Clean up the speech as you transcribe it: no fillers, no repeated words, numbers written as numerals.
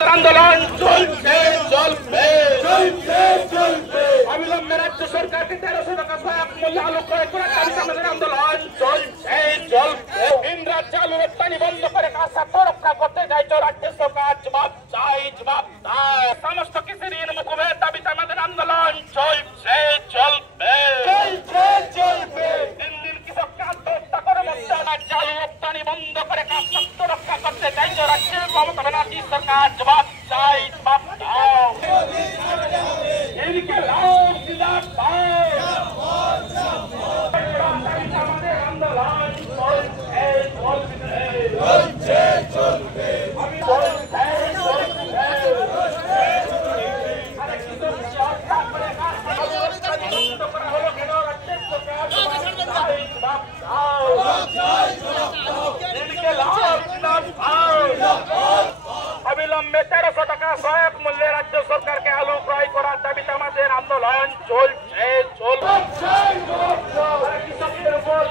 আন্দোলন চলছে চলবে অবিলম্বে রাজ্য সরকারকে 1300 টাকা সহায়ক মূল্যে আলু ক্রয় করার দাবিতে আমাদের আন্দোলন চলছে চলবে। ইন্দ্রাজ চালু রপ্তানি বন্ধ করে কাঁচা রক্ষা করতে চাইছো রাজ্য সরকার, জবাব চাই জবাব দাও। সমস্ত কৃষি ঋণ মুকুবের দাবিতে আমাদের আন্দোলন চলছে চলবে দিন দিন কৃষককে আত্মহত্যা করে মরছে। চালু রপ্তানি বন্ধ করে কাঁচা রক্ষা করতে চাইছো রাজ্যের মমতা ব্যানার্জি সরকার, জবাব চাই জবাব দাও। এদিকে লাও জিন্দাবাদ আমাদের আন্দোলন চলছে চলবে অবিলম্বে 1300 টাকা সহায়ক মূল্যে রাজ্য সরকারকে আলু ক্রয় করার দাবিতে আমাদের আন্দোলন চলছে চলবে। কৃষকদের উপর